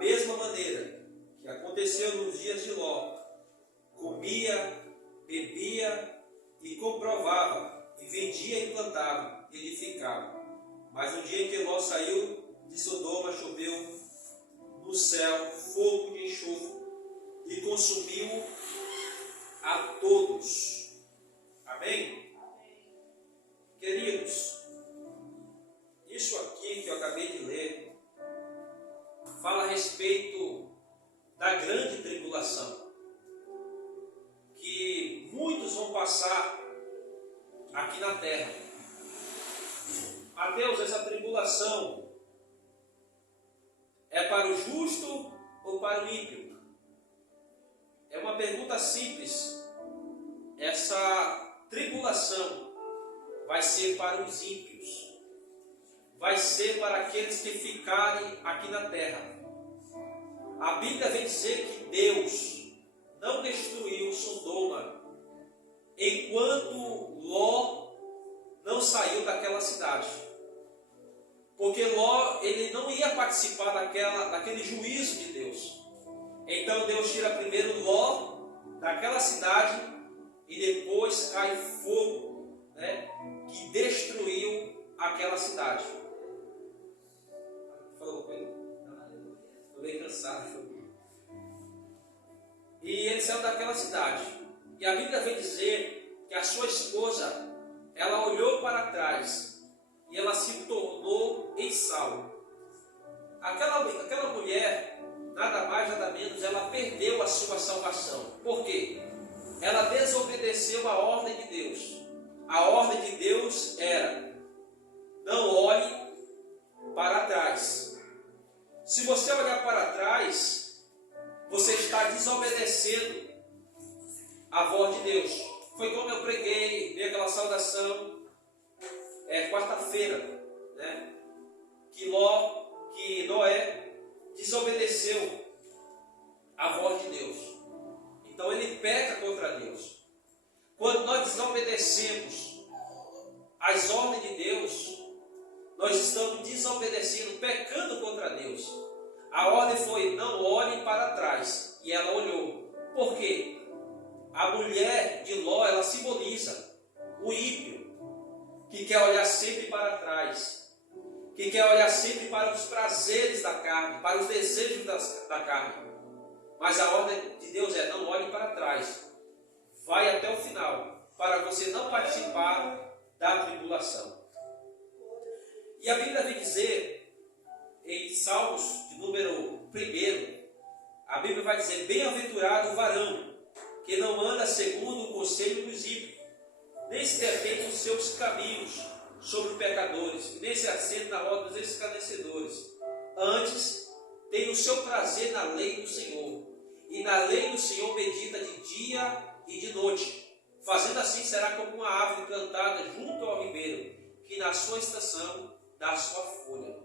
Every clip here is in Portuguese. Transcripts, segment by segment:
mesma maneira que aconteceu nos dias de Ló, comia, bebia e comprovava, e vendia e plantava, e edificava. Mas no dia em que Ló saiu de Sodoma, choveu no céu fogo de enxofre e consumiu a todos. Amém? Queridos, isso aqui que eu acabei de ler fala a respeito da grande tribulação que muitos vão passar aqui na terra. Mateus, essa tribulação é para o justo ou para o ímpio? É uma pergunta simples. Essa tribulação vai ser para os ímpios, vai ser para aqueles que ficarem aqui na terra. A Bíblia vem dizer que Deus não destruiu Sodoma enquanto Ló não saiu daquela cidade. Porque Ló, ele não ia participar daquele juízo de Deus. Então Deus tira primeiro Ló daquela cidade e depois cai fogo, que destruiu aquela cidade. Falou com ele? Estou bem cansado. E ele saiu daquela cidade. E a Bíblia vem dizer que a sua esposa, ela olhou para trás e ela se tornou Esaú. Aquela mulher, nada mais, nada menos, ela perdeu a sua salvação. Por quê? Ela desobedeceu a ordem de Deus. A ordem de Deus era: não olhe para trás. Se você olhar para trás, você está desobedecendo a voz de Deus. Foi como eu preguei, dei aquela saudação quarta-feira, que Noé desobedeceu a voz de Deus. Então ele peca contra Deus. Quando nós desobedecemos as ordens de Deus, nós estamos desobedecendo, pecando contra Deus. A ordem foi: não olhe para trás. E ela olhou. Por quê? A mulher de Ló, ela simboliza o ímpio, que quer olhar sempre para trás, que quer olhar sempre para os prazeres da carne, para os desejos da carne. Mas a ordem de Deus é: não olhe para trás, vai até o final, para você não participar da tribulação. E a Bíblia vem dizer, em Salmos de número 1, a Bíblia vai dizer: bem-aventurado o varão que não anda segundo o conselho dos ímpios, nem se detém nos seus caminhos sobre pecadores, nem se assenta na roda dos escarnecedores. Antes, tem o seu prazer na lei do Senhor, e na lei do Senhor medita de dia e de noite. Fazendo assim, será como uma árvore plantada junto ao ribeiro, que na sua estação dá a sua folha.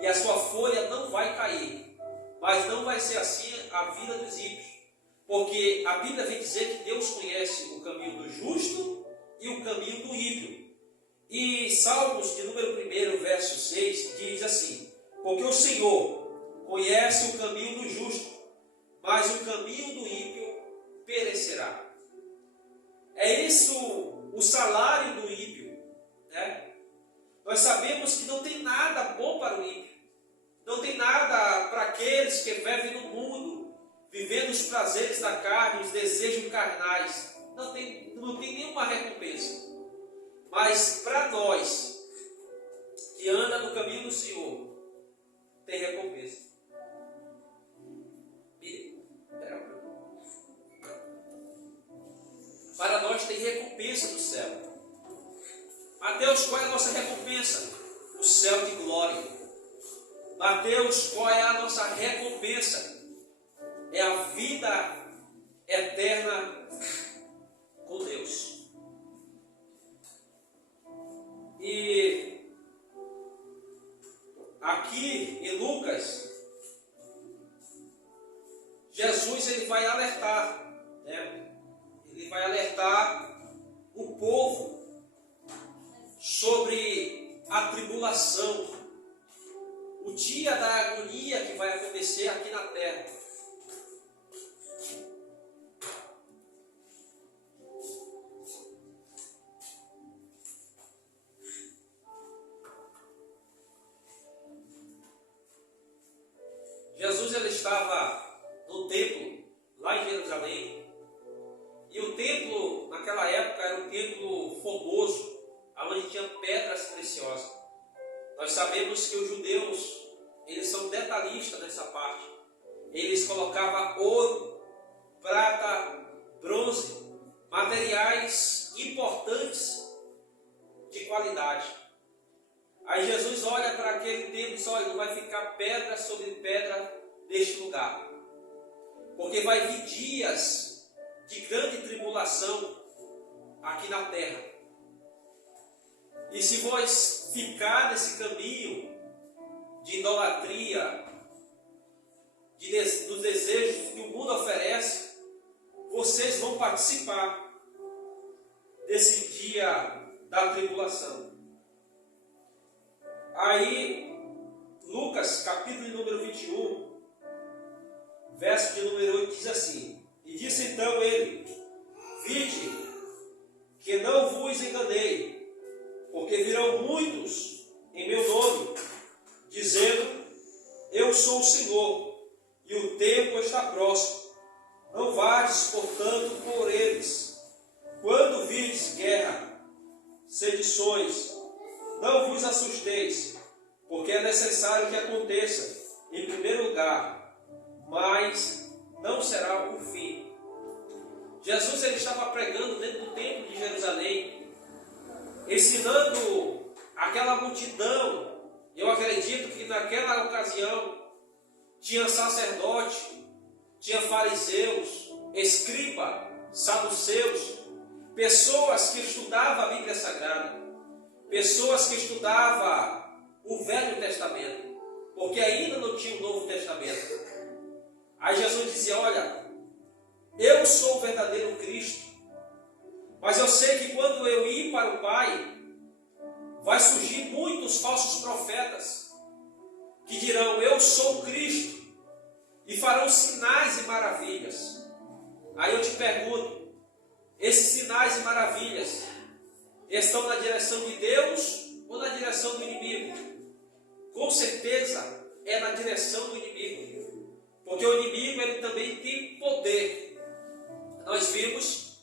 E a sua folha não vai cair. Mas não vai ser assim a vida dos ímpios. Porque a Bíblia vem dizer que Deus conhece o caminho do justo e o caminho do ímpio. E Salmos de número 1, verso 6, diz assim: porque o Senhor conhece o caminho do justo, mas o caminho do ímpio perecerá. É isso o salário do ímpio. Nós sabemos que não tem nada bom para o ímpio. Não tem nada para aqueles que vivem no mundo, vivendo os prazeres da carne, os desejos carnais. Não tem nenhuma recompensa. Mas para nós, que anda no caminho do Senhor, tem recompensa. Para nós tem recompensa do céu. Mateus, qual é a nossa recompensa? O céu de glória. Mateus, qual é a nossa recompensa? É a vida eterna com Deus. E aqui em Lucas, Jesus ele vai alertar, Ele vai alertar o povo sobre a tribulação, o dia da agonia que vai acontecer aqui na Jesus ele estava no templo, lá em Jerusalém, e o templo, naquela época, era um templo formoso, onde tinha pedras preciosas. Nós sabemos que os judeus, eles são detalhistas nessa parte. Eles colocavam ouro, prata, bronze, materiais importantes de qualidade. Aí Jesus olha para aquele templo e diz, olha, não vai ficar pedra sobre pedra neste lugar. Porque vai vir dias de grande tribulação aqui na terra. E se vós ficar nesse caminho de idolatria, dos desejos que o mundo oferece, vocês vão participar desse dia da tribulação. Aí, Lucas, capítulo de número 21, verso de número 8, diz assim: E disse então ele, vide, que não vos enganei, porque virão muitos em meu nome, dizendo, eu sou o Senhor, e o tempo está próximo. Não vades, portanto, por eles. Quando vides guerra, sedições, não vos assusteis, porque é necessário que aconteça, em primeiro lugar, mas não será o fim. Jesus ele estava pregando dentro do templo de Jerusalém, ensinando aquela multidão. Eu acredito que naquela ocasião tinha sacerdote, tinha fariseus, escriba, saduceus, pessoas que estudavam a Bíblia Sagrada, pessoas que estudavam o Velho Testamento, porque ainda não tinha o Novo Testamento. Aí Jesus dizia, olha, eu sou o verdadeiro Cristo, mas eu sei que quando eu ir para o Pai, vai surgir muitos falsos profetas, que dirão, eu sou o Cristo, e farão sinais e maravilhas. Aí eu te pergunto, esses sinais e maravilhas estão na direção de Deus ou na direção do inimigo? Com certeza é na direção do inimigo, porque o inimigo ele também tem poder. Nós vimos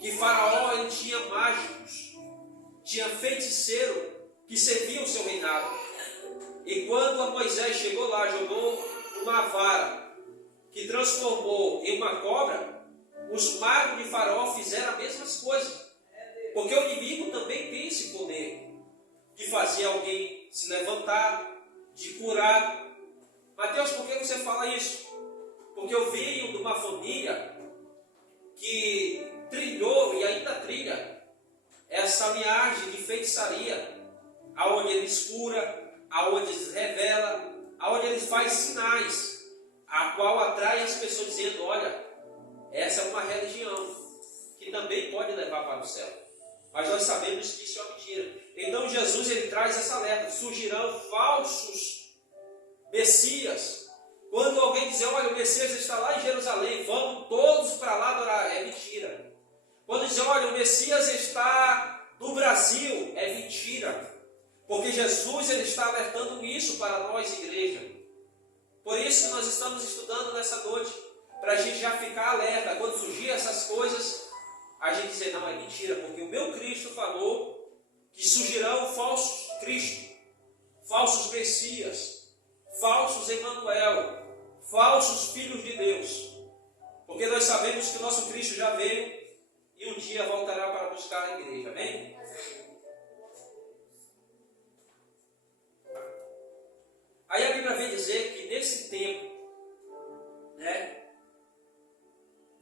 que Faraó ele tinha mágicos, tinha feiticeiro que serviam o seu reinado. E quando Moisés chegou lá, jogou uma vara que transformou em uma cobra, os magos de Faraó fizeram as mesmas coisas. Porque o inimigo também tem esse poder de fazer alguém se levantar, de curar. Mateus, por que você fala isso? Porque eu venho de uma família que trilhou e ainda trilha essa linhagem de feitiçaria, aonde eles curam, aonde eles revelam, aonde eles fazem sinais, a qual atrai as pessoas dizendo, olha, essa é uma religião que também pode levar para o céu. Mas nós sabemos que isso é uma mentira. Então Jesus ele traz essa alerta, surgirão falsos messias. Quando alguém dizer, olha, o Messias está lá em Jerusalém, vamos todos para lá adorar, é mentira. Quando dizer, olha, o Messias está no Brasil, é mentira. Porque Jesus ele está alertando isso para nós, igreja. Por isso que nós estamos estudando nessa noite, para a gente já ficar alerta. Quando surgir essas coisas, a gente dizer, não, é mentira, porque o meu Cristo falou que surgirão falsos Cristo, falsos Messias, falsos Emanuel, falsos filhos de Deus. Porque nós sabemos que o nosso Cristo já veio e um dia voltará para buscar a igreja, amém? Aí a Bíblia vem dizer que nesse tempo,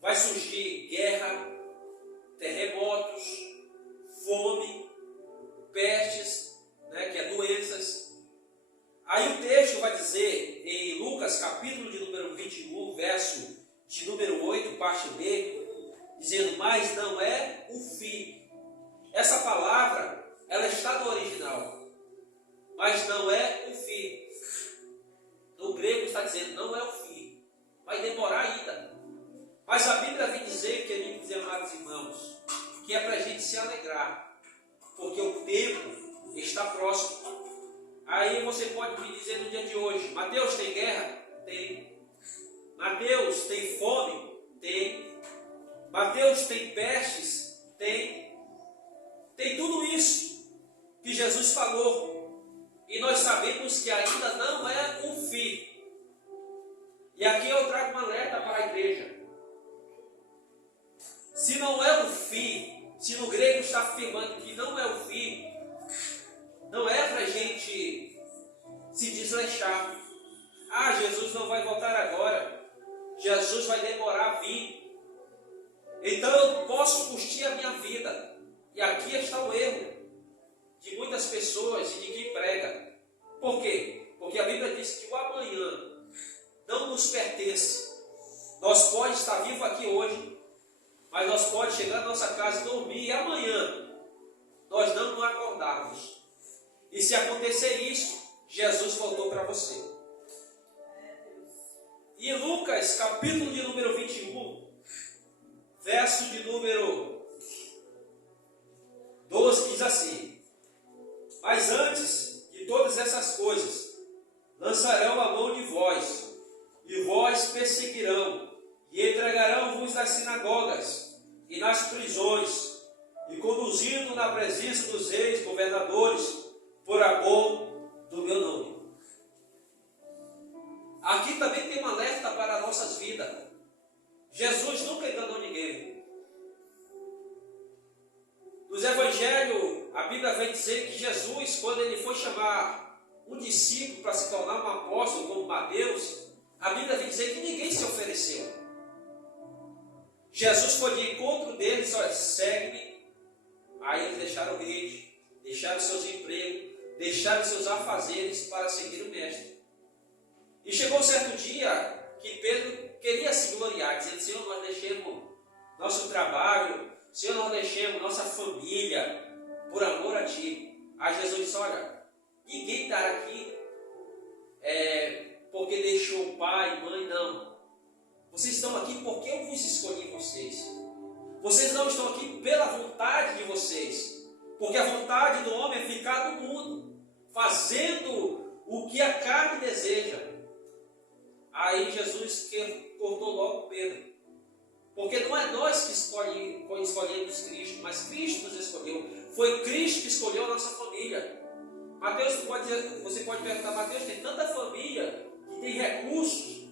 vai surgir guerra, terremotos, fome, pestes, que é doenças. Aí o texto vai dizer em Lucas, capítulo de número 21, verso de número 8, parte B, dizendo, mas não é o fim. Essa palavra, ela está no original, mas não é o fim. No grego está dizendo, não é o fim, vai demorar ainda. Mas a Bíblia vem dizer, queridos e amados irmãos, que é para a gente se alegrar, porque o tempo está próximo. Aí você pode me dizer no dia de hoje, Mateus, tem guerra? Tem. Mateus tem pestes, tem tudo isso que Jesus falou. E nós sabemos que ainda não é o fim. E aqui eu trago uma alerta para a igreja. Se não é o fim, se no grego está afirmando que não é o fim, não é para a gente se desleixar. Ah, Jesus não vai voltar agora. Jesus vai demorar a vir. Então eu posso curtir a minha vida. E aqui está o erro de muitas pessoas e de quem prega. Por quê? Porque a Bíblia diz que o amanhã não nos pertence. Nós podemos estar vivos aqui hoje, mas nós podemos chegar na nossa casa e dormir, e amanhã nós não nos acordarmos. E se acontecer isso, Jesus voltou para você. E Lucas, capítulo de número 21, verso de número 12, diz assim: mas antes de todas essas coisas, lançarão a mão de vós, e vós perseguirão, e entregarão-vos nas sinagogas e nas prisões, e conduzindo na presença dos reis, governadores, por amor do meu nome. Aqui também tem um alerta para as nossas vidas. Jesus nunca enganou ninguém. Nos evangelhos, a Bíblia vai dizer que Jesus, quando ele foi chamar um discípulo para se tornar um apóstolo como Mateus, a Bíblia vai dizer que ninguém se ofereceu. Jesus foi de encontro deles: olha, segue-me. Aí eles deixaram rede, deixaram seus empregos, deixaram seus afazeres para seguir o mestre. E chegou um certo dia que Pedro queria se gloriar, dizendo: Senhor, nós deixemos nosso trabalho, Senhor, nós deixemos nossa família por amor a Ti. Aí Jesus disse: olha, ninguém está aqui porque deixou pai, mãe, não. Vocês estão aqui porque eu vos escolhi vocês. Vocês não estão aqui pela vontade de vocês, porque a vontade do homem é ficar no mundo, fazendo o que a carne deseja. Aí Jesus cortou logo Pedro, porque não é nós que escolhemos Cristo, mas Cristo nos escolheu. Foi Cristo que escolheu a nossa família. Mateus, você pode perguntar: Mateus, tem tanta família que tem recursos,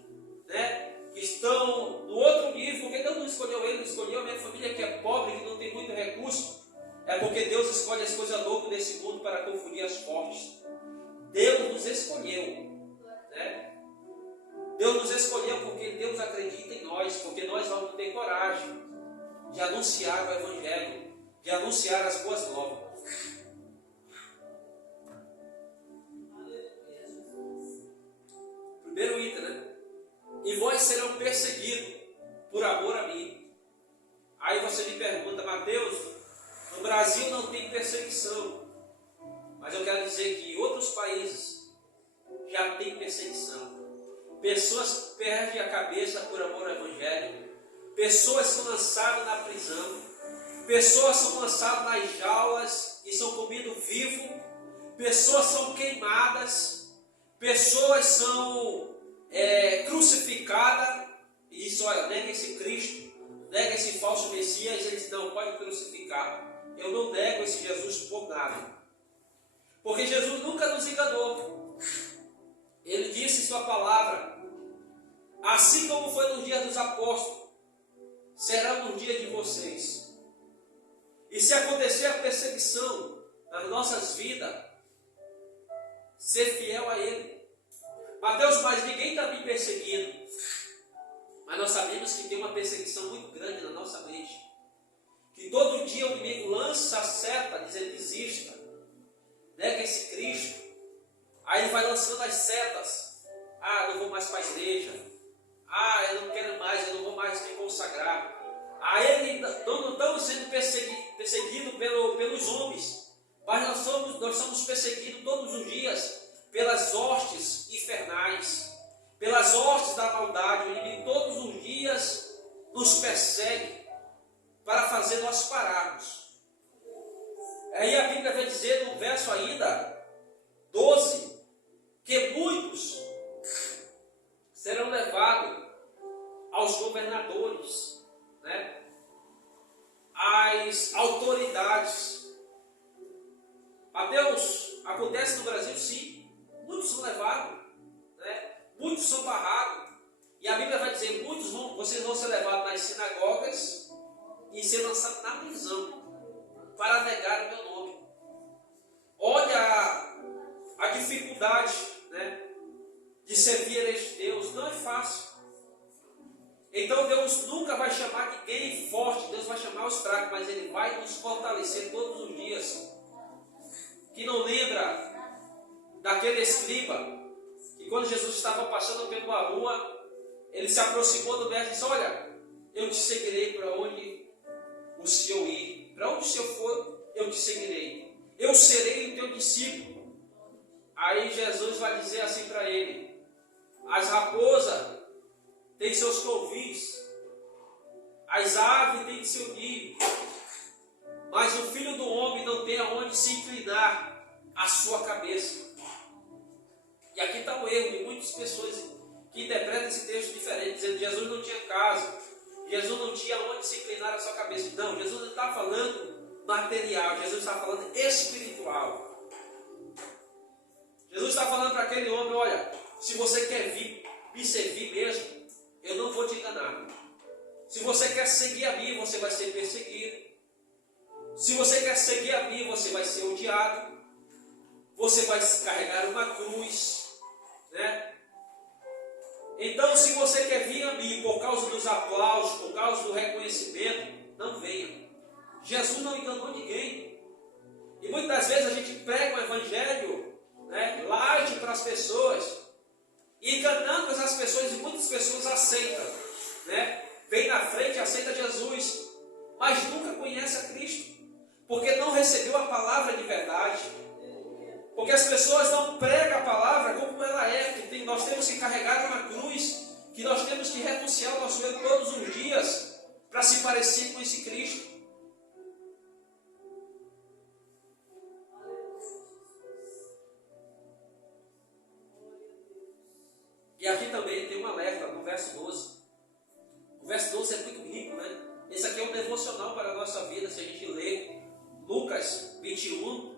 né, que estão no outro nível, por que Deus não escolheu ele, não escolheu a minha família que é pobre, que não tem muito recurso? É porque Deus escolhe as coisas loucas desse mundo para confundir as fortes. Deus nos escolheu, né? Deus nos escolheu porque Deus acredita em nós, porque nós vamos ter coragem de anunciar o Evangelho, de anunciar as boas novas. Primeiro item, né? E vós serão perseguidos por amor a mim. Aí você me pergunta: Mateus, no Brasil não tem perseguição, mas eu quero dizer que em outros países já tem perseguição. Pessoas perdem a cabeça por amor ao Evangelho. Pessoas são lançadas na prisão. Pessoas são lançadas nas jaulas e são comidas vivos. Pessoas são queimadas. Pessoas são crucificadas. E diz: olha, nega esse Cristo, nega esse falso Messias. Ele diz: não, pode crucificar. Eu não nego esse Jesus por nada. Porque Jesus nunca nos enganou. Ele disse em sua palavra: assim como foi no dia dos apóstolos, será no dia de vocês. E se acontecer a perseguição nas nossas vidas, ser fiel a Ele. Mateus, mas ninguém está me perseguindo. Mas nós sabemos que tem uma perseguição muito grande na nossa mente. Que todo dia o inimigo lança a seta, dizendo: desista, nega esse Cristo. Aí ele vai lançando as setas. Ah, não vou mais para a igreja. Ah, eu não quero mais, eu não vou mais me consagrar. Aí ele não estamos sendo perseguidos pelos homens, mas nós somos perseguidos todos os dias pelas hostes infernais, pelas hostes da maldade. O inimigo todos os dias nos persegue para fazer nós pararmos. Aí a Bíblia vai dizer no verso ainda 12, que muitos serão levados aos governadores, né? as autoridades. Mateus, acontece no Brasil sim, muitos são levados, né? Muitos são barrados, e a Bíblia vai dizer, vocês vão ser levados nas sinagogas e ser lançados na prisão, para negar o meu nome. Olha a dificuldade, né, de servir a este Deus, não é fácil. Então Deus nunca vai chamar ninguém forte, Deus vai chamar os fracos, mas Ele vai nos fortalecer todos os dias. Que não lembra daquele escriba, que quando Jesus estava passando pela rua, ele se aproximou do mestre e disse, olha, eu te seguirei para onde o Senhor ir, para onde o Senhor for, eu te seguirei, eu serei o teu discípulo. Aí Jesus vai dizer assim para ele, as raposas têm seus covis, as aves têm seu ninho, mas o Filho do Homem não tem aonde se inclinar a sua cabeça. E aqui está o erro de muitas pessoas que interpretam esse texto diferente, dizendo que Jesus não tinha casa, Jesus não tinha aonde se inclinar a sua cabeça. Não, Jesus não está falando material, Jesus está falando espiritual. Jesus está falando para aquele homem, olha, se você quer me servir mesmo, eu não vou te enganar. Se você quer seguir a mim, você vai ser perseguido. Se você quer seguir a mim, você vai ser odiado. Você vai carregar uma cruz, né? Então, se você quer vir a mim por causa dos aplausos, por causa do reconhecimento, não venha. Jesus não enganou ninguém. E muitas vezes a gente prega o evangelho, né, light para as pessoas, enganando as pessoas, e muitas pessoas aceitam, né? Vem na frente, aceita Jesus, mas nunca conhece a Cristo, porque não recebeu a palavra de verdade. Porque as pessoas não pregam a palavra como ela é, que nós temos que carregar uma cruz, que nós temos que renunciar o nosso eu todos os dias, para se parecer com esse Cristo. E aqui também tem um alerta no verso 12. O verso 12 é muito rico, né? Esse aqui é um devocional para a nossa vida, se a gente ler Lucas 21,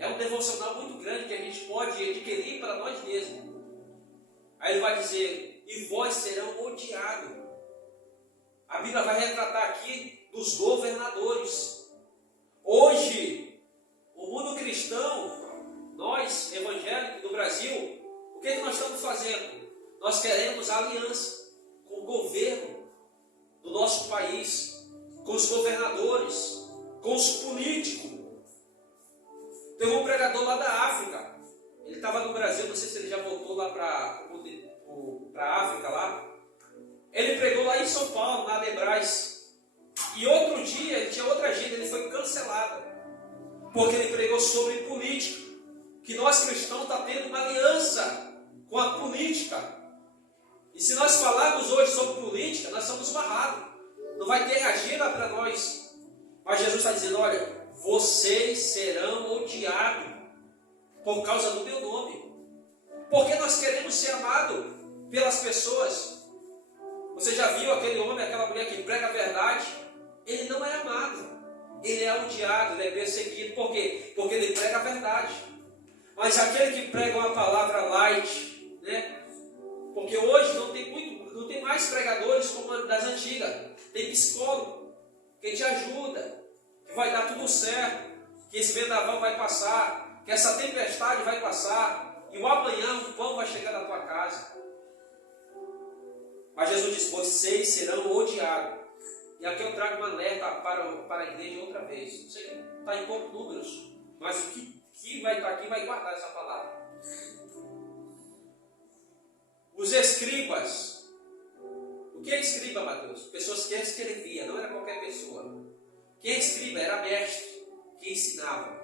é um devocional muito grande que a gente pode adquirir para nós mesmos. Aí ele vai dizer, e vós serão odiados. A Bíblia vai retratar aqui dos governadores. Hoje, o mundo cristão, nós, evangélicos do Brasil, o que nós estamos fazendo? Nós queremos aliança com o governo do nosso país, com os governadores, com os políticos. Teve um pregador lá da África, ele estava no Brasil, não sei se ele já voltou lá para a África lá. Ele pregou lá em São Paulo, na Lebras, e outro dia ele tinha outra agenda, ele foi cancelado, porque ele pregou sobre política, que nós cristãos estamos tendo uma aliança com a política. E se nós falarmos hoje sobre política, nós somos barrados, não vai ter agenda para nós. Mas Jesus está dizendo, olha, vocês serão odiados por causa do meu nome. Porque nós queremos ser amados pelas pessoas. Você já viu aquele homem, aquela mulher que prega a verdade? Ele não é amado. Ele é odiado, ele é perseguido. Por quê? Porque ele prega a verdade. Mas aquele que prega uma palavra light, né? Porque hoje não tem mais pregadores como das antigas. Tem psicólogo que te ajuda, que vai dar tudo certo, que esse vendaval vai passar, que essa tempestade vai passar, e o amanhã o pão vai chegar na tua casa. Mas Jesus diz, vocês serão odiados. E aqui eu trago uma alerta para a igreja outra vez. Não sei que está em poucos números, mas o que vai estar aqui vai guardar essa palavra. Os escribas. O que é escriba, Mateus? Pessoas que escreviam, não era qualquer pessoa. Quem é escriba era mestre, que ensinava.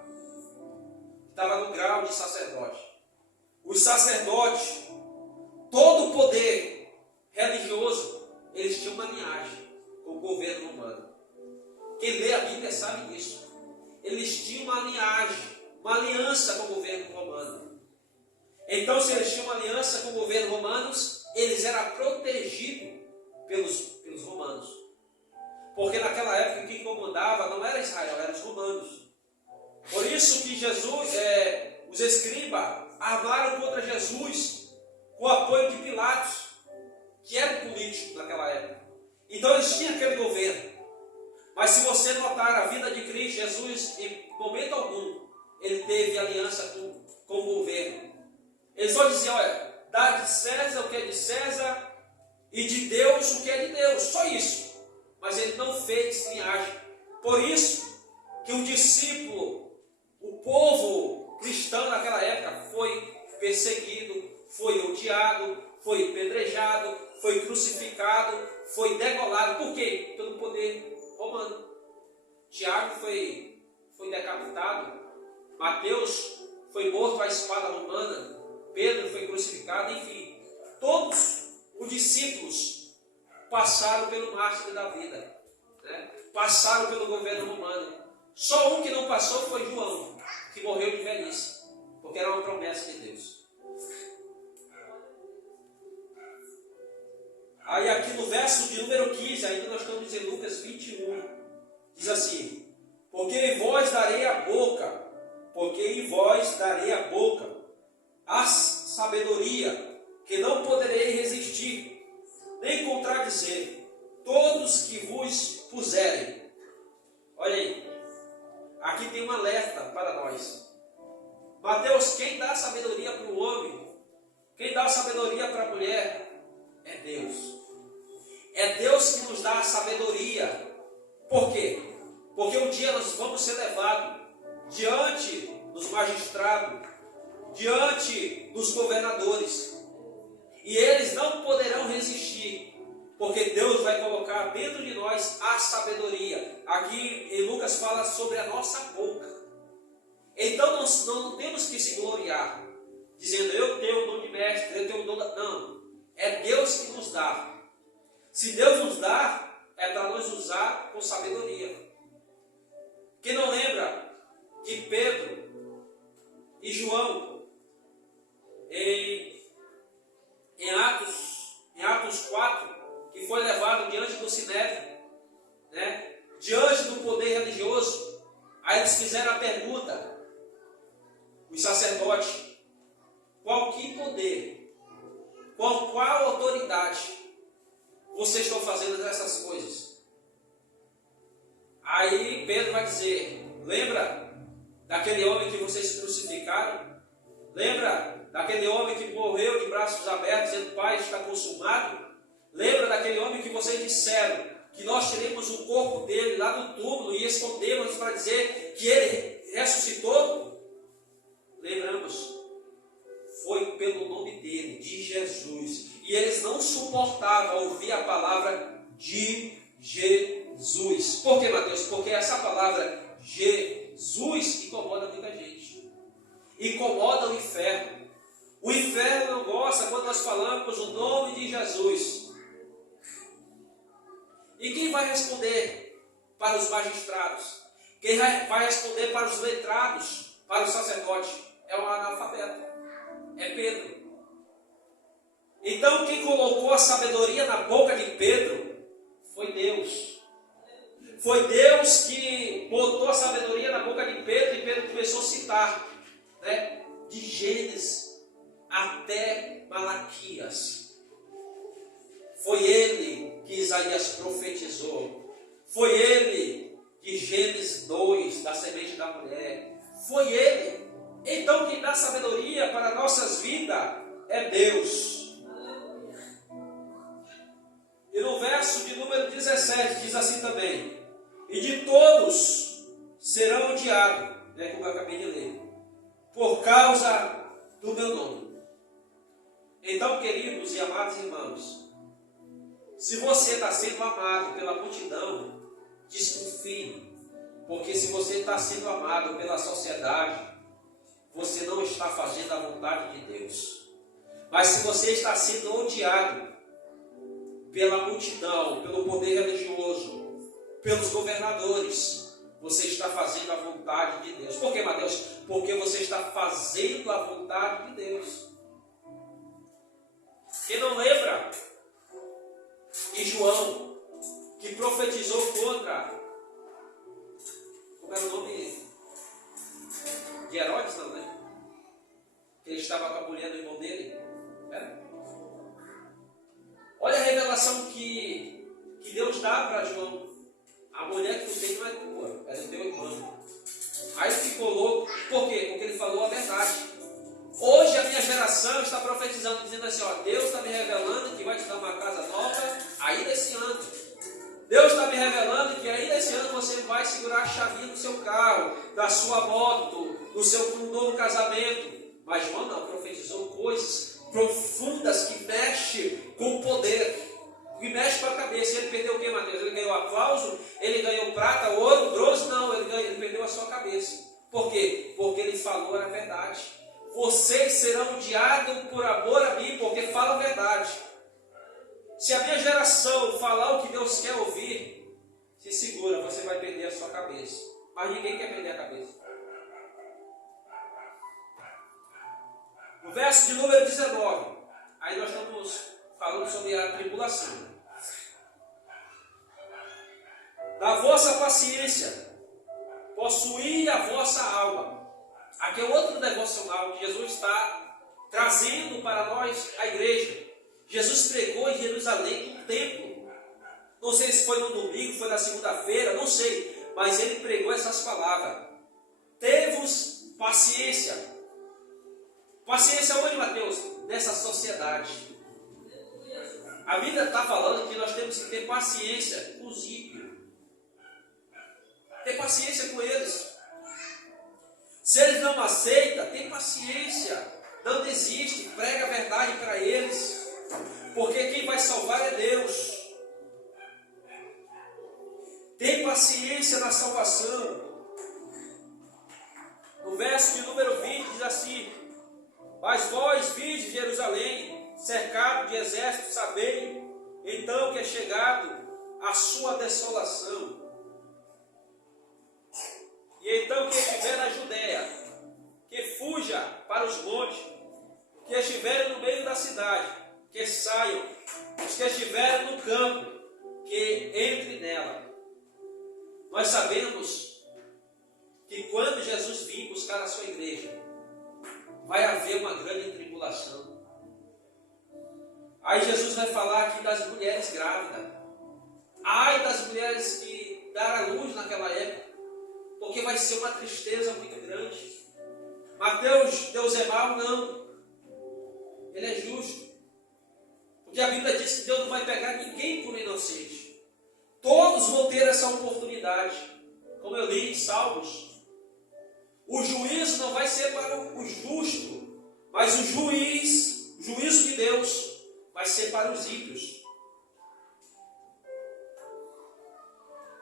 Estava no grau de sacerdote. Os sacerdotes, todo o poder religioso, eles tinham uma linhagem com o governo romano. Quem lê a Bíblia sabe disso. Eles tinham uma linhagem, uma aliança com o governo romano. Então, se eles tinham uma aliança com o governo romano, eles eram protegidos pelos romanos. Porque naquela época quem comandava não era Israel, eram os romanos. Por isso que os escribas armaram contra Jesus com o apoio de Pilatos, que era um político naquela época. Então eles tinham aquele governo. Mas se você notar a vida de Cristo, Jesus, em momento algum, ele teve aliança com o governo. Ele só dizia, olha, dá de César o que é de César e de Deus o que é de Deus. Só isso. Mas ele não fez linhagem. Por isso que o discípulo, o povo cristão naquela época foi perseguido, foi odiado, foi apedrejado, foi crucificado, foi degolado. Por quê? Pelo poder romano. Tiago foi decapitado, Mateus foi morto à espada romana, Pedro foi crucificado, enfim. Todos os discípulos passaram pelo mártir da vida, né? Passaram pelo governo romano. Só um que não passou foi João, que morreu de velhice, porque era uma promessa de Deus. Aí aqui no verso de número 15, ainda nós estamos em Lucas 21, diz assim: porque em vós darei a boca, a sabedoria, que não poderei resistir, nem contradizer, todos que vos puserem. Olha aí, aqui tem um alerta para nós. Mateus, quem dá sabedoria para o homem, quem dá sabedoria para a mulher, é Deus. É Deus que nos dá a sabedoria. Por quê? Porque um dia nós vamos ser levados diante dos magistrados, diante dos governadores, e eles não poderão resistir, porque Deus vai colocar dentro de nós a sabedoria. Aqui em Lucas fala sobre a nossa boca. Então nós não temos que se gloriar, dizendo eu tenho o dom de mestre, eu tenho o dom da... Não, é Deus que nos dá. Se Deus nos dá, é para nós usar com sabedoria. Quem não lembra que Pedro e João, em Atos 4, que foi levado diante do Sinédrio, né? Diante do poder religioso, aí eles fizeram a pergunta, os sacerdotes, qual que poder, qual autoridade vocês estão fazendo essas coisas? Aí Pedro vai dizer, lembra daquele homem que vocês crucificaram? Lembra daquele homem que morreu de braços abertos, dizendo, Pai, está consumado? Lembra daquele homem que vocês disseram que nós tiremos o corpo dele lá do túmulo e escondemos para dizer que ele ressuscitou? Lembramos, foi pelo nome dele, de Jesus. E eles não suportavam ouvir a palavra de Jesus. Por que, Mateus? Porque essa palavra Jesus incomoda muita gente. Incomoda o inferno. O inferno não gosta quando nós falamos o nome de Jesus. E quem vai responder para os magistrados? Quem vai responder para os letrados, para os sacerdotes? É o analfabeto. É Pedro. Então quem colocou a sabedoria na boca de Pedro foi Deus. Foi Deus que botou a sabedoria na boca de Pedro e Pedro começou a citar, né, de Gênesis até Malaquias. Foi ele que Isaías profetizou. Foi ele de Gênesis 2, da semente da mulher. Foi ele. Então quem dá sabedoria para nossas vidas é Deus. E no verso de número 17 diz assim também: e de todos serão odiados, né, como eu acabei de ler, por causa do meu nome. Então, queridos e amados irmãos, se você está sendo amado pela multidão, desconfie, porque se você está sendo amado pela sociedade, você não está fazendo a vontade de Deus. Mas se você está sendo odiado pela multidão, pelo poder religioso, pelos governadores, você está fazendo a vontade de Deus. Por que, Mateus? Porque você está fazendo a vontade de Deus. Quem não lembra de João, que profetizou contra revelação que Deus dá para João: a mulher que tu tem não é tua, é do teu irmão. Aí ficou louco. Por quê? Porque ele falou a verdade. Hoje a minha geração está profetizando, dizendo assim: ó, Deus está me revelando que vai te dar uma casa nova ainda esse ano. Deus está me revelando que ainda esse ano você vai segurar a chavinha do seu carro, da sua moto, do seu novo casamento. Mas João não, profetizou coisas profundas que mexem com o poder, que mexe com a cabeça. Ele perdeu o que, Mateus? Ele ganhou aplauso? Ele ganhou prata, ouro, bronze? Não, ele perdeu a sua cabeça. Por quê? Porque ele falou a verdade. Vocês serão odiados por amor a mim, porque falam a verdade. Se a minha geração falar o que Deus quer ouvir, se segura, você vai perder a sua cabeça. Mas ninguém quer perder a cabeça. No verso de número 19, aí nós estamos falando sobre a tribulação. Da vossa paciência, possuí a vossa alma. Aqui é outro devocional que Jesus está trazendo para nós, a igreja. Jesus pregou em Jerusalém um templo. Não sei se foi no domingo, foi na segunda-feira, não sei. Mas ele pregou essas palavras: teve-vos paciência. Paciência onde, Mateus? Nessa sociedade. A Bíblia está falando que nós temos que ter paciência com os ímpios. Ter paciência com eles. Se eles não aceitam, tem paciência. Não desiste, prega a verdade para eles. Porque quem vai salvar é Deus. Tem paciência na salvação. No verso de número 20 diz assim: mas vós vide Jerusalém, cercado de exércitos, sabei então que é chegado a sua desolação. E então quem estiver na Judéia, que fuja para os montes, que estiverem no meio da cidade, que saiam, os que estiverem no campo, que entrem nela. Nós sabemos que quando Jesus vir buscar a sua igreja, vai haver uma grande tribulação. Aí Jesus vai falar aqui das mulheres grávidas. Ai das mulheres que deram a luz naquela época, porque vai ser uma tristeza muito grande. Mateus, Deus é mau? Não. Ele é justo. Porque a Bíblia diz que Deus não vai pegar ninguém por inocente. Todos vão ter essa oportunidade. Como eu li em Salmos, o juízo não vai ser para o justo, mas o juízo de Deus vai ser para os ímpios.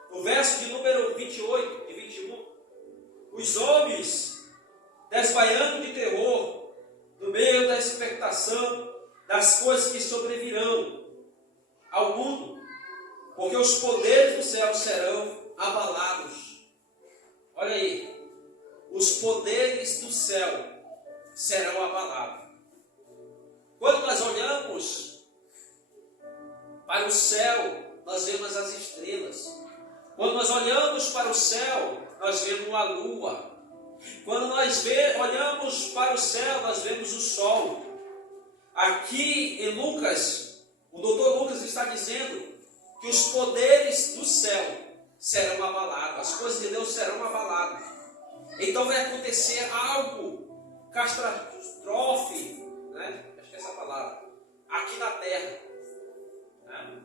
No verso de número 28 e 21, os homens desvaiando de terror, no meio da expectação das coisas que sobrevirão ao mundo, porque os poderes do céu serão abalados. Olha aí, os poderes do céu serão abalados. Quando nós olhamos para o céu, nós vemos as estrelas. Quando nós olhamos para o céu, nós vemos a lua. Quando nós olhamos para o céu, nós vemos o sol. Aqui em Lucas, o doutor Lucas está dizendo que os poderes do céu serão abalados, as coisas de Deus serão abaladas. Então vai acontecer algo catastrófico, né? Acho que é essa palavra, aqui na terra. Né?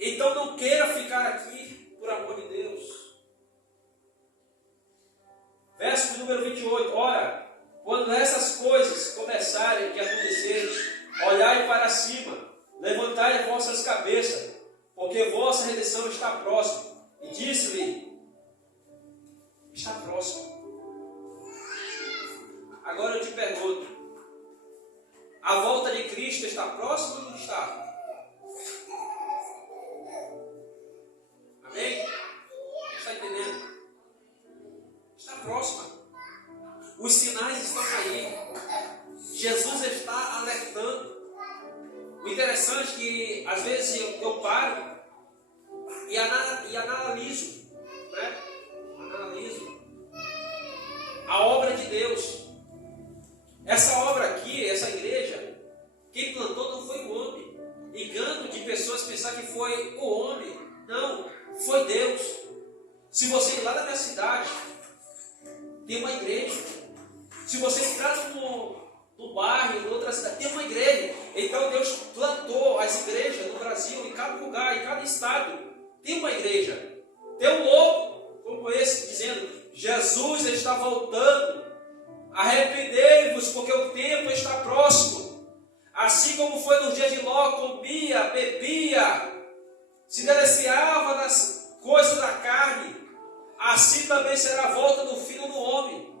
Então não queira ficar aqui por amor de Deus. Verso de número 28, ora, quando essas coisas começarem a acontecer, olhai para cima, levantai as vossas cabeças, porque vossa redenção está próxima. E disse-lhe, está próximo. Agora eu te pergunto, a volta de Cristo está próxima ou não está? Amém? Está entendendo? Está próxima. Os sinais estão aí. Jesus está alertando. O interessante é que às vezes eu paro e analiso, né? Analiso a obra de Deus. Essa obra aqui, essa igreja, quem plantou não foi o homem. Engano que foi o homem. Não, foi Deus. Se você ir lá na minha cidade, tem uma igreja. Se você entrar no bairro, em outra cidade, tem uma igreja. Então Deus plantou as igrejas no Brasil, em cada lugar, em cada estado, tem uma igreja. Tem um louco como esse dizendo: Jesus está voltando, arrependei-vos, porque o tempo está próximo. Assim como foi nos dias de Ló, comia, bebia, se deliciava das coisas da carne, assim também será a volta do Filho do Homem.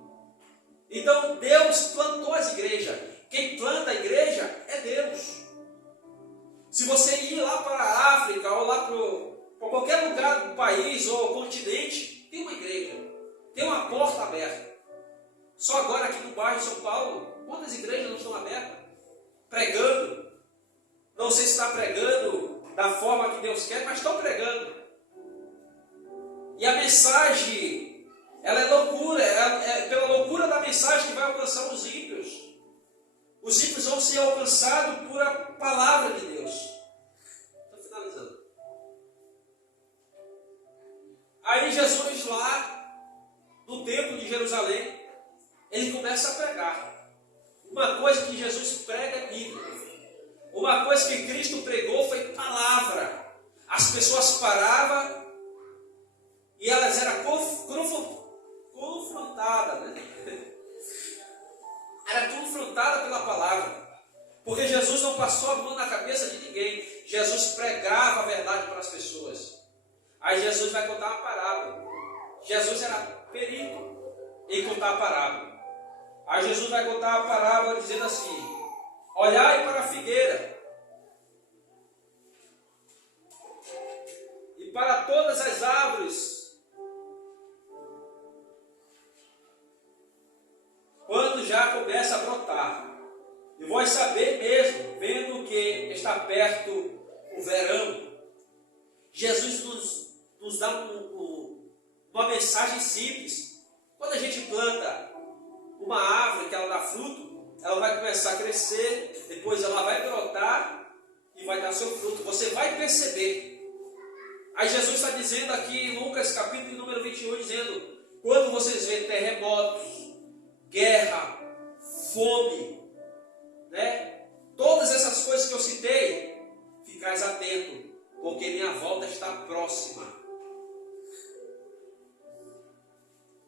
Então Deus plantou as igrejas. Quem planta a igreja é Deus. Se você ir lá para a África ou lá para qualquer lugar do país ou continente, tem uma igreja, tem uma porta aberta. Só agora aqui no bairro de São Paulo, quantas igrejas não estão abertas? Pregando. Não sei se está pregando da forma que Deus quer, mas estão pregando. E a mensagem, ela é loucura, é pela loucura da mensagem que vai alcançar os ímpios. Os ímpios vão ser alcançados por a palavra de Deus. Estou finalizando. Aí Jesus lá, no templo de Jerusalém, ele começa a pregar. Uma coisa que Jesus prega é Bíblia. Uma coisa que Cristo pregou foi palavra. As pessoas paravam e elas eram confrontadas, né? Era confrontada pela palavra. Porque Jesus não passou a mão na cabeça de ninguém. Jesus pregava a verdade para as pessoas. Aí Jesus vai contar uma parábola. Jesus era perito em contar a parábola. Aí Jesus vai contar a parábola dizendo assim: olhai para a figueira, e para todas as árvores, quando já começa a brotar. E vós saber mesmo, vendo que está perto o verão. Jesus nos dá uma mensagem simples. Quando a gente planta uma árvore que ela dá fruto, ela vai começar a crescer, depois ela vai brotar e vai dar seu fruto. Você vai perceber. Aí Jesus está dizendo aqui em Lucas capítulo número 21, dizendo: quando vocês veem terremotos, guerra, fome, né? Todas essas coisas que eu citei, ficais atento, porque minha volta está próxima.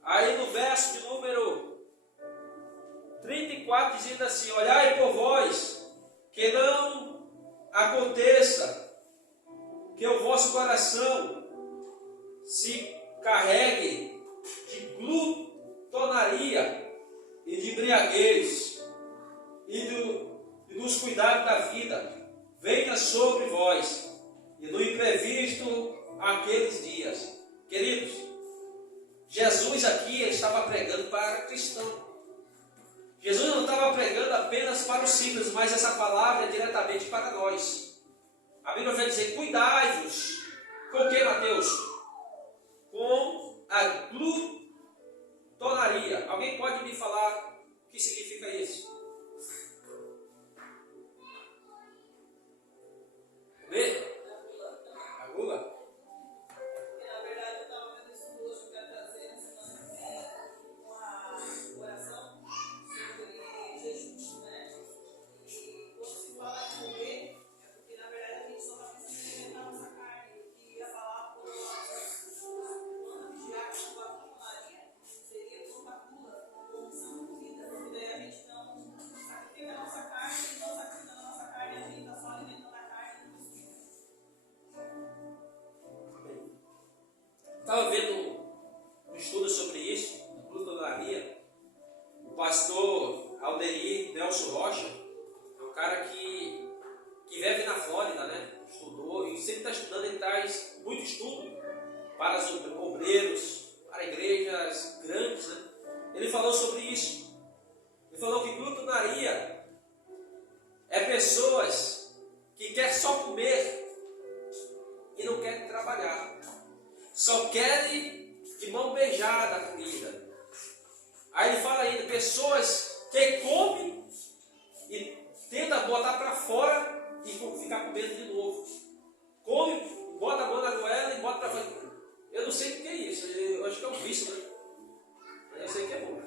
Aí no verso de número 34, dizendo assim: olhai por vós, que não aconteça que o vosso coração se carregue de glutonaria e de embriaguez e dos cuidados da vida venha sobre vós, e do imprevisto aqueles dias. Queridos, Jesus aqui ele estava pregando para cristão. Jesus não estava pregando apenas para os simples, mas essa palavra é diretamente para nós. A Bíblia vai dizer: cuidai-vos. Com o que, Mateus? Com a glutonaria. Alguém pode me falar o que significa isso? Vê? A gula? Estava vendo um estudo sobre isso, a glutonaria. O pastor Aldeir Nelson Rocha é um cara que vive na Flórida, né? Estudou e sempre está estudando. Ele traz muito estudo para os obreiros, para igrejas grandes, né? Ele falou sobre isso. Ele falou que glutonaria é pessoas que querem só comer e não querem trabalhar. Só querem de mão beijada a comida. Aí ele fala ainda, pessoas que comem e tentam botar para fora e ficar comendo de novo. come, bota a mão na goela e bota para fora. Eu não sei o que é isso, eu acho que é um vício, né? Eu sei que é bom.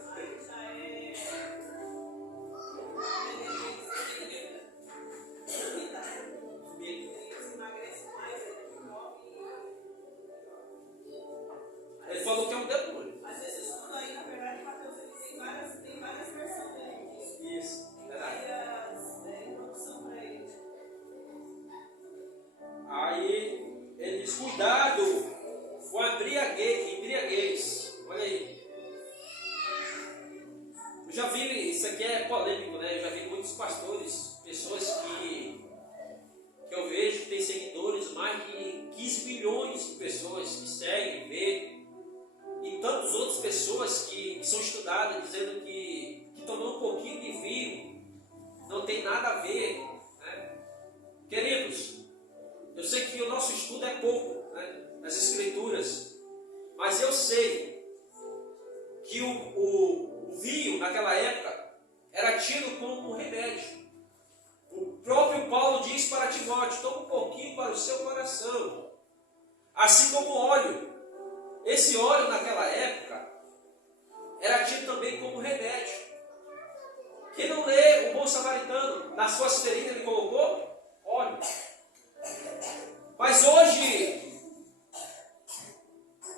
Ele falou que é um demônio. Às vezes isso tudo aí, na verdade, Mateus, ele tem várias versões dele. Isso, verdade. Introdução para ele. Aí ele diz, cuidado com a embriaguez. Olha aí. Eu já vi, isso aqui é polêmico, né? Eu já vi muitos pastores, pessoas que eu vejo que tem seguidores, mais de 15 milhões de pessoas que seguem, vê, e tantas outras pessoas que são estudadas dizendo que tomar um pouquinho de vinho não tem nada a ver, né? Queridos, eu sei que o nosso estudo é pouco, né, nas Escrituras, mas eu sei que o vinho naquela época era tido como um remédio. O próprio Paulo diz para Timóteo, toma um pouquinho para o seu coração, assim como o óleo. Esse óleo naquela época era tido também como remédio. Quem não lê o Bom Samaritano, nas suas feridas ele colocou óleo. Mas hoje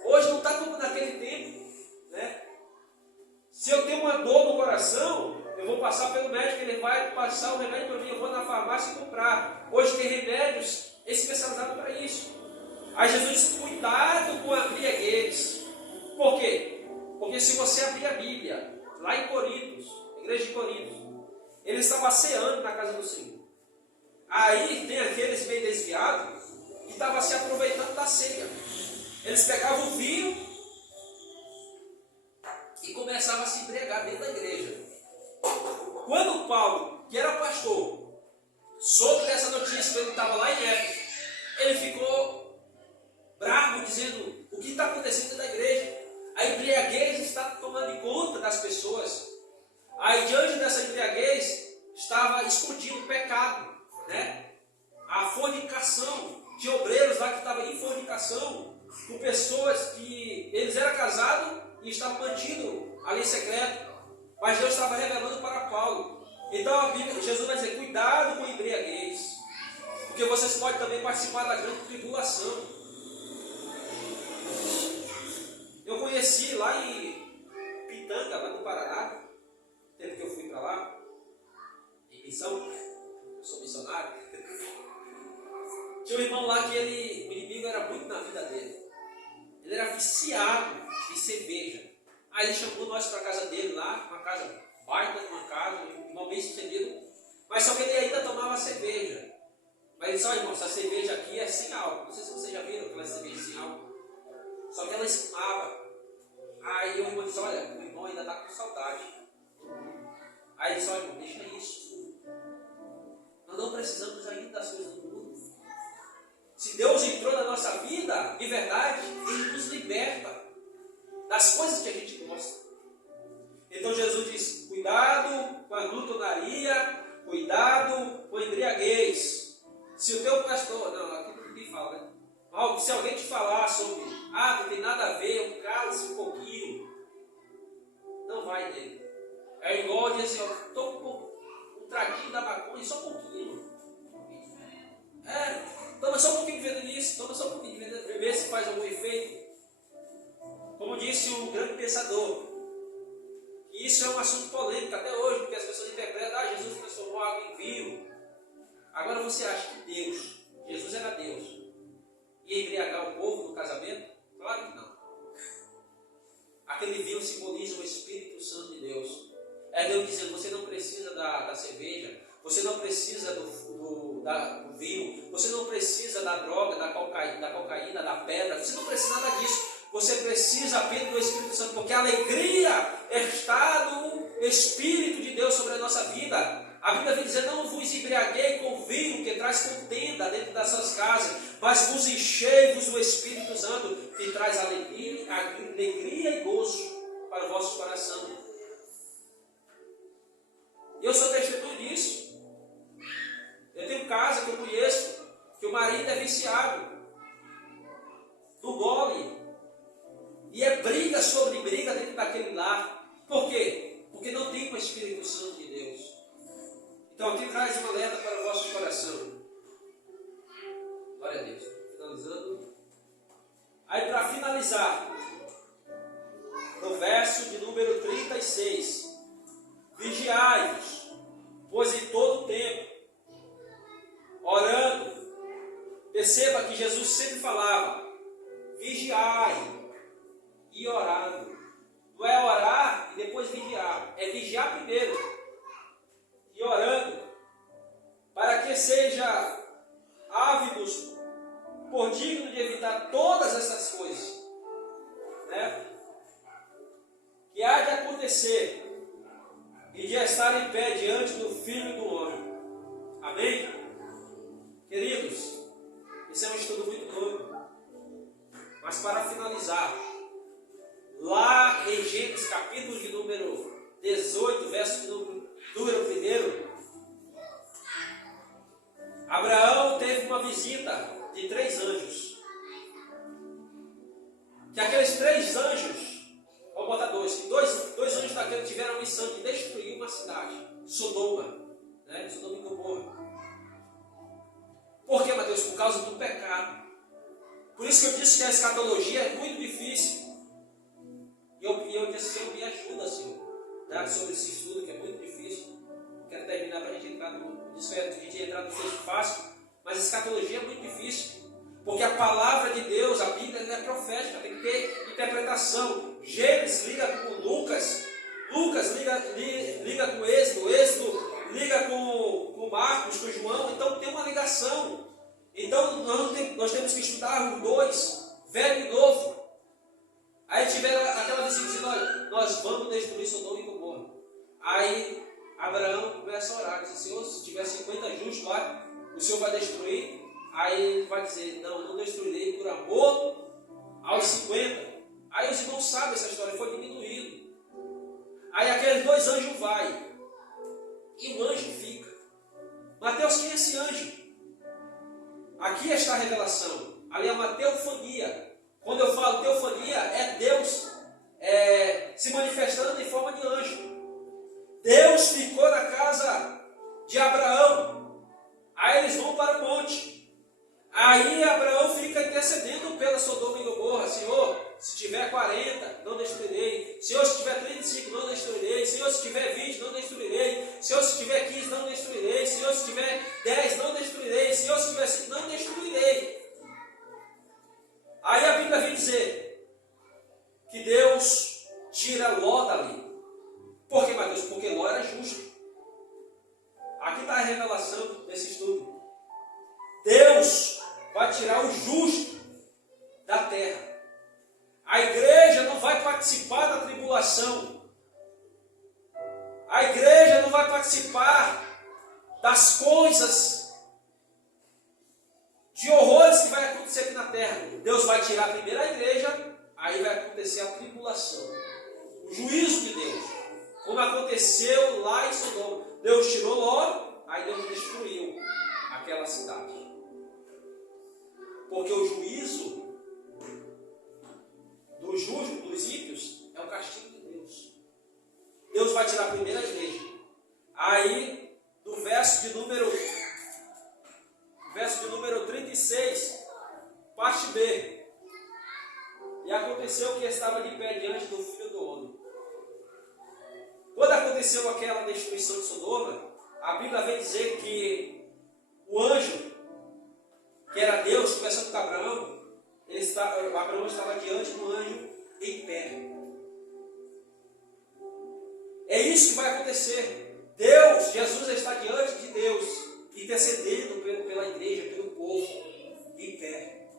não está como naquele tempo, né? Se eu tenho uma dor no coração, eu vou passar pelo médico, ele vai passar o remédio para mim, eu vou na farmácia e comprar. Hoje tem remédios especializados para isso. Aí Jesus diz, cuidado com a embriaguez. Por quê? Porque se você abrir a Bíblia, lá em Corintos, igreja de Corintos, eles estavam ceando na casa do Senhor. Aí tem aqueles meio desviados que estavam se aproveitando da ceia. Eles pegavam o vinho e começavam a se embriagar dentro da igreja. Quando Paulo, que era pastor, soube dessa notícia, que ele estava lá em Éfeso, ele ficou bravo, dizendo, o que está acontecendo dentro da igreja? A embriaguez está tomando conta das pessoas. Aí diante dessa embriaguez, estava explodindo o pecado, né? A fornicação. Tinha obreiros lá que estavam em fornicação, com pessoas que eles eram casados e estavam mantidos ali em secreto. Mas Deus estava revelando para Paulo. Então a Bíblia, Jesus vai dizer, cuidado com a embriaguez, porque vocês podem também participar da grande tribulação. Eu conheci lá em Pitanga, lá no Paraná, tempo que eu fui para lá, em missão, eu sou missionário. Tinha um irmão lá que o inimigo era muito na vida dele. Ele era viciado em cerveja. Aí ele chamou nós para a casa dele lá, uma casa baita, uma casa, um irmão bem sucedido. Mas só que ele ainda tomava cerveja. Mas ele disse, olha irmão, essa cerveja aqui é sem álcool. Não sei se vocês já viram aquela cerveja sem álcool. Só que ela espumava. Aí o irmão disse, olha, o irmão ainda está com saudade. Aí ele disse, olha irmão, deixa isso. Nós não precisamos ainda das coisas do mundo. Se Deus entrou na nossa vida, de verdade, Ele nos liberta das coisas que a gente gosta. Então Jesus diz, cuidado com a glutonaria, cuidado com a embriaguez. Se o teu pastor, não, aqui ninguém fala, né? Se alguém te falar sobre, não tem nada a ver, cala-se um pouquinho, não vai nele. É igual dizer assim, toma um traguinho da maconha, só um pouquinho. Toma só um pouquinho de vendo nisso, toma só um pouquinho de vendo, ver se faz algum efeito. Como disse um grande pensador, e isso é um assunto polêmico até hoje, porque as pessoas interpretam, Jesus transformou água em vinho. Agora você acha que Jesus era Deus, ia embriagar o povo no casamento? Claro que não. Aquele vinho simboliza o Espírito Santo de Deus. É Deus dizendo, você não precisa da cerveja, você não precisa do vinho, você não precisa da droga, da cocaína, da pedra, você não precisa nada disso. Você precisa apenas do Espírito Santo, porque a alegria está no Espírito de Deus sobre a nossa vida. A Bíblia vem dizer, não vos embriaguei com vinho que traz contenda dentro das suas casas, mas vos enchei-vos do Espírito Santo, que traz alegria e gozo para o vosso coração. Eu sou testemunho disso. Eu tenho casa que eu conheço, que o marido é viciado no gole. E é briga sobre briga dentro daquele lar. Por quê? Porque não tem o Espírito Santo de Deus. Então aqui traz um alerta para o vosso coração. Glória a Deus. Finalizando. Aí para finalizar, no verso de número 36. Vigiai-vos, pois em todo tempo, orando. Perceba que Jesus sempre falava, vigiai e orando. Não é orar e depois vigiar, é vigiar primeiro e orando, para que seja ávidos por digno de evitar todas essas coisas, né? Que há de acontecer e de estar em pé diante do Filho do Homem. Amém? Queridos, esse é um estudo muito doido. Mas para finalizar, lá em Gênesis capítulo de número 18, verso de número 1, Abraão teve uma visita de 3 anjos. Que aqueles 3 anjos, vou botar dois anjos daqueles tiveram a missão de destruir uma cidade, Sodoma, né? Sodoma e Gomorra. Por quê, Mateus? Por causa do pecado. Por isso que eu disse que a escatologia é muito difícil. E eu disse, Senhor, me ajuda, Senhor, tá? Sobre esse estudo que é muito difícil. Quero terminar para a gente entrar no. Disse que a gente ia entrar no texto fácil, mas a escatologia é muito difícil. Porque a palavra de Deus, a Bíblia, é profética, tem que ter interpretação. Gênesis liga com Lucas, Lucas liga com Êxodo liga com Marcos, com João, então tem uma ligação. Então nós temos que estudar os dois, velho e novo. Aí tiveram aquela visita dizendo, olha, nós vamos destruir Sodoma e Gomorra. Aí Abraão começa a orar, diz, Senhor, se tiver 50 justos lá, o Senhor vai destruir? Aí ele vai dizer, não destruirei por amor aos 50. Aí os irmãos sabem essa história, foi diminuído. Aí aqueles 2 anjos vai e o anjo fica. Mateus, quem é esse anjo? Aqui está a revelação. Ali é uma teofania. Quando eu falo teofania, é Deus se manifestando em forma de anjo. Deus ficou na casa de Abraão. Aí eles vão para o monte. Aí Abraão fica intercedendo pela Sodoma e Gomorra. Senhor, se tiver 40, não destruirei. Senhor, se tiver 35, não destruirei. Senhor, se tiver 20, não destruirei. Senhor, se tiver 15, não destruirei. Senhor, se tiver 10, não destruirei. Senhor, se tiver 5, não destruirei. Aí a Bíblia vem dizer que Deus tira Ló dali. Por que, Mateus? Porque Ló era justo. Aqui está a revelação desse estudo. Deus vai tirar o justo da terra. A igreja não vai participar da tribulação. A igreja não vai participar das coisas, de horrores que vai acontecer aqui na terra. Deus vai tirar primeiro a igreja, aí vai acontecer a tribulação. O juízo de Deus. Como aconteceu lá em Sodoma. Deus tirou Ló, aí Deus destruiu aquela cidade. Porque o juízo dos justos, dos ímpios, é o castigo de Deus. Deus vai tirar primeiro a igreja. Aí, no verso de número 36, parte B. E aconteceu que estava de pé diante do Filho do Homem. Quando aconteceu aquela destruição de Sodoma, a Bíblia vem dizer que o anjo, que era Deus, conversando com Abraão, Abraão estava diante do anjo em pé. É isso que vai acontecer. Jesus está diante de Deus, intercedendo pela igreja, pelo povo, em pé.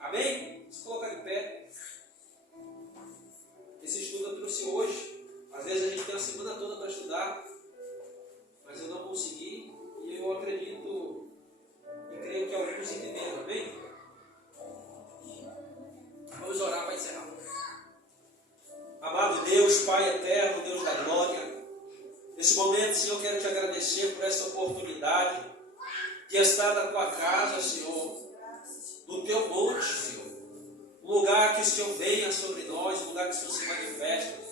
Amém? Se colocar em pé. Esse estudo eu trouxe hoje. Às vezes a gente tem a semana toda para estudar, mas eu não consegui, e eu acredito e creio que alguns entenderam, amém? Vamos orar para encerrar. Amado Deus, Pai eterno, Deus da glória, nesse momento, Senhor, eu quero te agradecer por essa oportunidade que está na tua casa, Senhor, no teu monte, Senhor. Um lugar que o Senhor venha sobre nós, um lugar que o Senhor se manifesta.